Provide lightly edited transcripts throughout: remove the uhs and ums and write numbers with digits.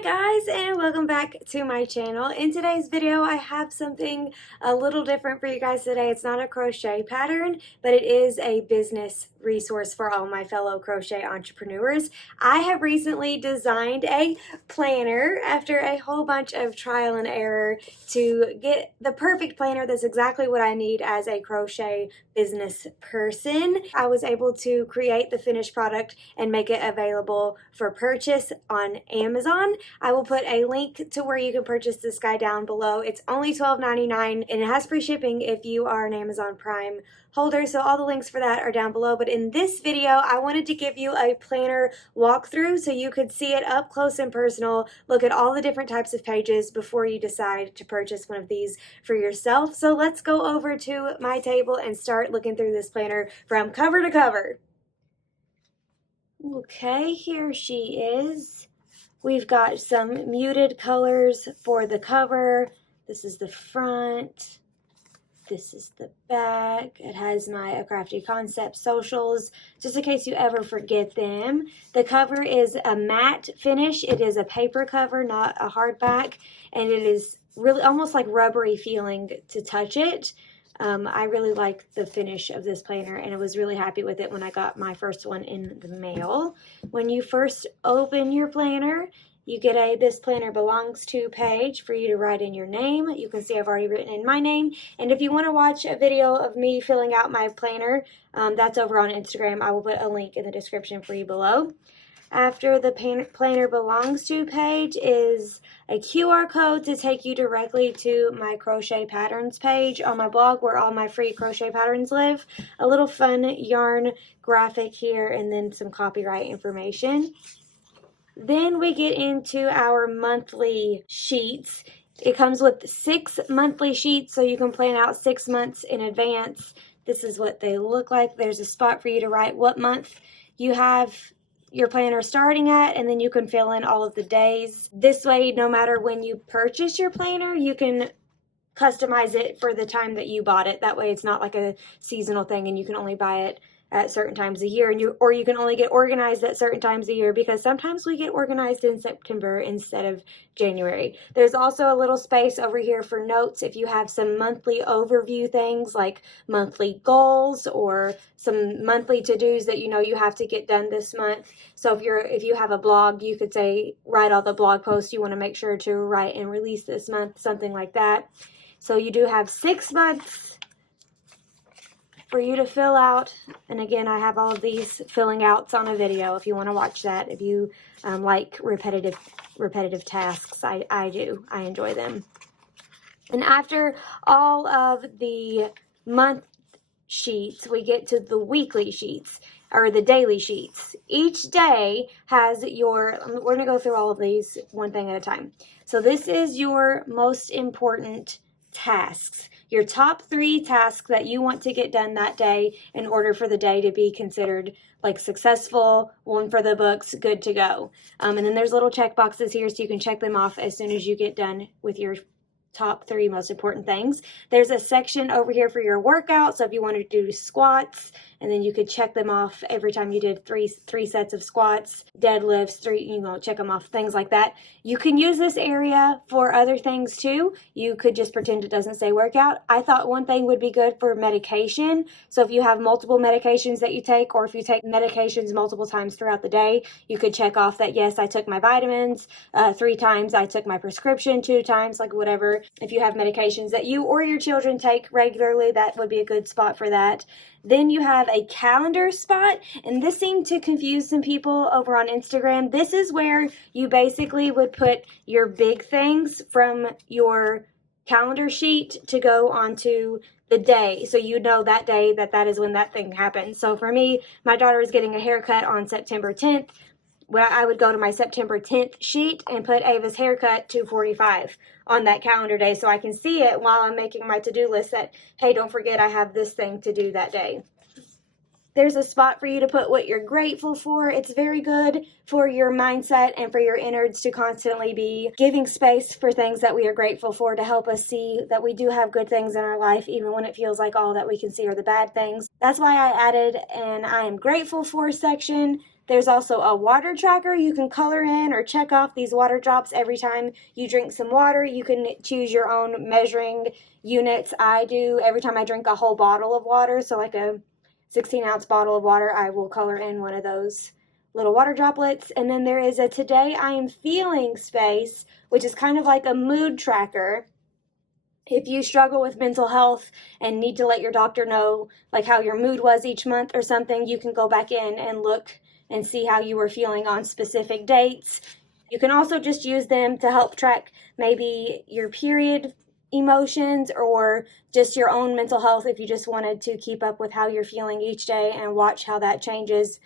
Hi guys, and welcome back to my channel. In today's video I have something a little different for you guys today. It's not a crochet pattern, but it is a business resource for all my fellow crochet entrepreneurs. I have recently designed a planner after a whole bunch of trial and error to get the perfect planner that's exactly what I need as a crochet business person. I was able to create the finished product and make it available for purchase on Amazon. I will put a link to where you can purchase this guy down below. It's only $12.99 and it has free shipping if you are an Amazon Prime holder, so all the links for that are down below. But in this video I wanted to give you a planner walkthrough so you could see it up close and personal, look at all the different types of pages before you decide to purchase one of these for yourself. So let's go over to my table and start looking through this planner from cover to cover. Okay, here she is. We've got some muted colors for the cover. This is the front. This is the back. It has my Crafty Concept socials, just in case you ever forget them. The cover is a matte finish. It is a paper cover, not a hardback, and it is really almost like rubbery feeling to touch it. I really like the finish of this planner, and I was really happy with it when I got my first one in the mail. When you first open your planner, you get a "This Planner Belongs To" page for you to write in your name. You can see I've already written in my name. And if you want to watch a video of me filling out my planner, that's over on Instagram. I will put a link in the description for you below. After the Planner Belongs To page is a QR code to take you directly to my crochet patterns page on my blog where all my free crochet patterns live. A little fun yarn graphic here and then some copyright information. Then we get into our monthly sheets. It comes with 6 monthly sheets, so you can plan out 6 months in advance. This is what they look like. There's a spot for you to write what month you have your planner starting at, and then you can fill in all of the days. This way, no matter when you purchase your planner, you can customize it for the time that you bought it. That way it's not like a seasonal thing and you can only buy it at certain times a year, and you can only get organized at certain times a year, because sometimes we get organized in September instead of January. There's also a little space over here for notes if you have some monthly overview things like monthly goals or some monthly to-dos that you know you have to get done this month. So if you have a blog, you could say write all the blog posts you want to make sure to write and release this month, something like that. So you do have 6 months for you to fill out. And again, I have all of these filling outs on a video if you want to watch that. If you like repetitive tasks, I do. I enjoy them. And after all of the month sheets, we get to the weekly sheets, or the daily sheets. Each day has we're going to go through all of these one thing at a time. So this is your most important tasks, your top 3 tasks that you want to get done that day in order for the day to be considered like successful, one for the books, good to go. And then there's little check boxes here so you can check them off as soon as you get done with your top 3 most important things. There's a section over here for your workout, so if you want to do squats, and then you could check them off every time you did three sets of squats, deadlifts, 3, check them off, things like that. You can use this area for other things too. You could just pretend it doesn't say workout. I thought one thing would be good for medication. So if you have multiple medications that you take, or if you take medications multiple times throughout the day, you could check off that, yes, I took my vitamins 3 times, I took my prescription 2 times, like whatever. If you have medications that you or your children take regularly, that would be a good spot for that. Then you have a calendar spot, and this seemed to confuse some people over on Instagram. This is where you basically would put your big things from your calendar sheet to go onto the day, so you know that day that is when that thing happens. So for me, my daughter is getting a haircut on September 10th. Where I would go to my September 10th sheet and put Ava's haircut 2:45 on that calendar day, so I can see it while I'm making my to-do list that, hey, don't forget I have this thing to do that day. There's a spot for you to put what you're grateful for. It's very good for your mindset and for your innards to constantly be giving space for things that we are grateful for, to help us see that we do have good things in our life, even when it feels like all that we can see are the bad things. That's why I added an I am grateful for section There's also a water tracker. You can color in or check off these water drops every time you drink some water. You can choose your own measuring units. I do every time I drink a whole bottle of water, so like a 16-ounce bottle of water, I will color in one of those little water droplets. And then there is a Today I Am Feeling space, which is kind of like a mood tracker. If you struggle with mental health and need to let your doctor know like how your mood was each month or something, you can go back in and look and see how you were feeling on specific dates. You can also just use them to help track maybe your period emotions or just your own mental health if you just wanted to keep up with how you're feeling each day and watch how that changes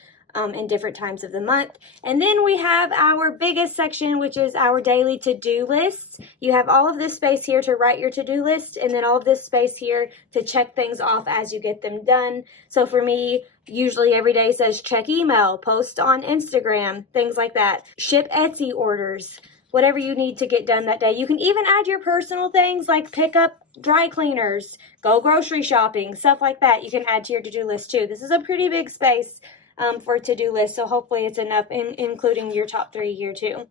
in different times of the month. And then we have our biggest section, which is our daily to-do lists. You have all of this space here to write your to-do list, and then all of this space here to check things off as you get them done. So for me, usually every day says check email, post on Instagram, things like that. Ship Etsy orders, whatever you need to get done that day. You can even add your personal things like pick up dry cleaners, go grocery shopping, stuff like that. You can add to your to-do list too. This is a pretty big space for a to-do list, so hopefully it's enough, including your top 3 here too.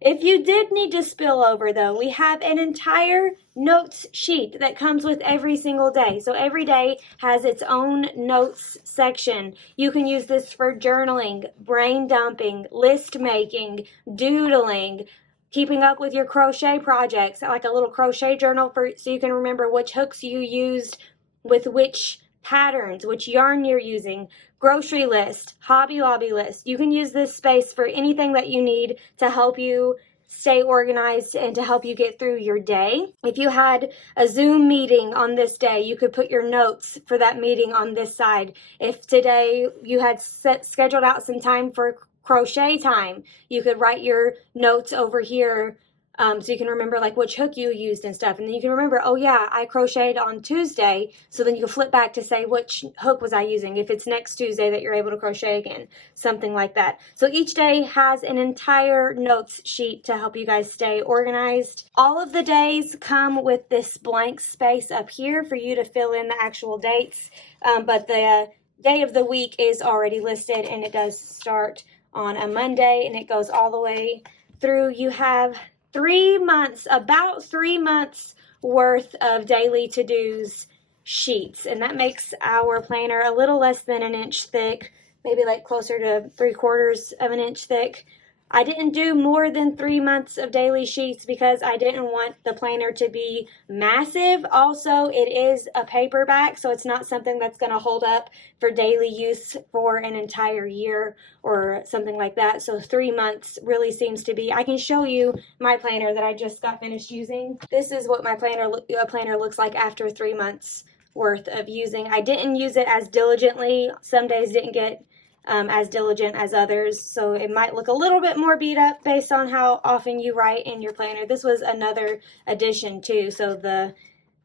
If you did need to spill over though, we have an entire notes sheet that comes with every single day. So every day has its own notes section. You can use this for journaling, brain dumping, list making, doodling, keeping up with your crochet projects, like a little crochet journal so you can remember which hooks you used with which patterns, which yarn you're using, grocery list, Hobby Lobby list. You can use this space for anything that you need to help you stay organized and to help you get through your day. If you had a Zoom meeting on this day, you could put your notes for that meeting on this side. If today you had scheduled out some time for crochet time, you could write your notes over here so you can remember like which hook you used and stuff. And then you can remember, oh yeah, I crocheted on Tuesday. So then you can flip back to say which hook was I using if it's next Tuesday that you're able to crochet again, something like that. So each day has an entire notes sheet to help you guys stay organized. All of the days come with this blank space up here for you to fill in the actual dates. But the day of the week is already listed, and it does start on a Monday and it goes all the way through. You have 3 months, about 3 months worth of daily to-dos sheets. And that makes our planner a little less than an inch thick, maybe like closer to 3/4 of an inch thick. I didn't do more than 3 months of daily sheets because I didn't want the planner to be massive. Also, it is a paperback, so it's not something that's going to hold up for daily use for an entire year or something like that. So 3 months really seems to be. I can show you my planner that I just got finished using. This is what my planner looks like after 3 months worth of using. I didn't use it as diligently. Some days didn't get as diligent as others, so it might look a little bit more beat up based on how often you write in your planner. This was another addition too, so the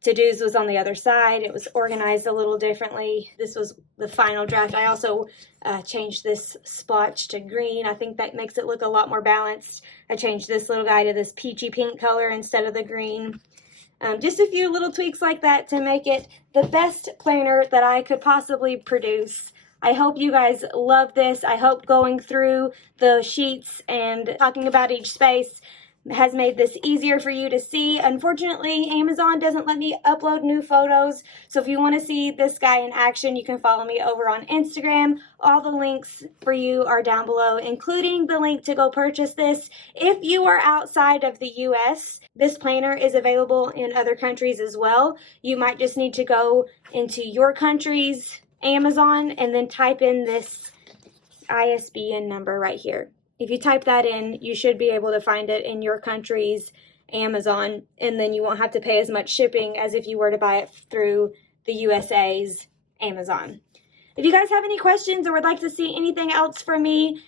to-dos was on the other side. It was organized a little differently. This was the final draft. I also changed this splotch to green. I think that makes it look a lot more balanced. I changed this little guy to this peachy pink color instead of the green. Just a few little tweaks like that to make it the best planner that I could possibly produce. I hope you guys love this. I hope going through the sheets and talking about each space has made this easier for you to see. Unfortunately, Amazon doesn't let me upload new photos. So if you want to see this guy in action, you can follow me over on Instagram. All the links for you are down below, including the link to go purchase this. If you are outside of the US, this planner is available in other countries as well. You might just need to go into your country's Amazon and then type in this ISBN number right here. If you type that in, you should be able to find it in your country's Amazon, and then you won't have to pay as much shipping as if you were to buy it through the USA's Amazon. If you guys have any questions or would like to see anything else from me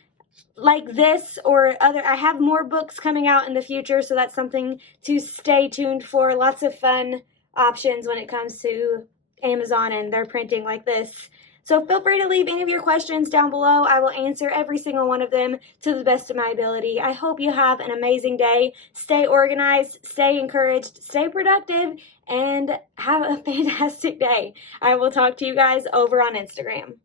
like this or other, I have more books coming out in the future, so that's something to stay tuned for. Lots of fun options when it comes to Amazon and their printing like this. So feel free to leave any of your questions down below. I will answer every single one of them to the best of my ability. I hope you have an amazing day. Stay organized, stay encouraged, stay productive, and have a fantastic day. I will talk to you guys over on Instagram.